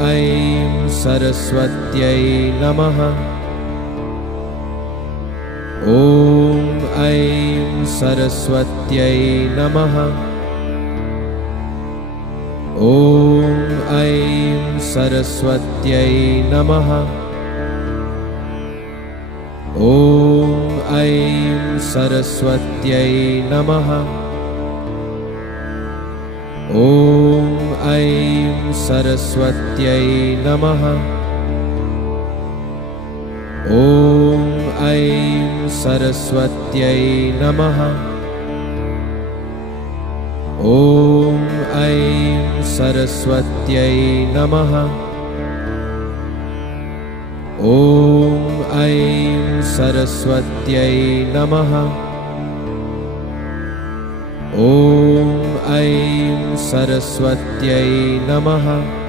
ऐं सरस्वत्यै नमः। ॐ ऐं सरस्वत्यै नमः। ॐ ऐं सरस्वत्यै नमः। ॐ ऐं सरस्वत्यै नमः। ॐ ऐं सरस्वत्यै नमः। ॐ ऐं सरस्वत्यै नमः। ॐ ऐं सरस्वत्यै नमः। ॐ ऐं सरस्वत्यै नमः। ॐ ऐं सरस्वत्यै नमः।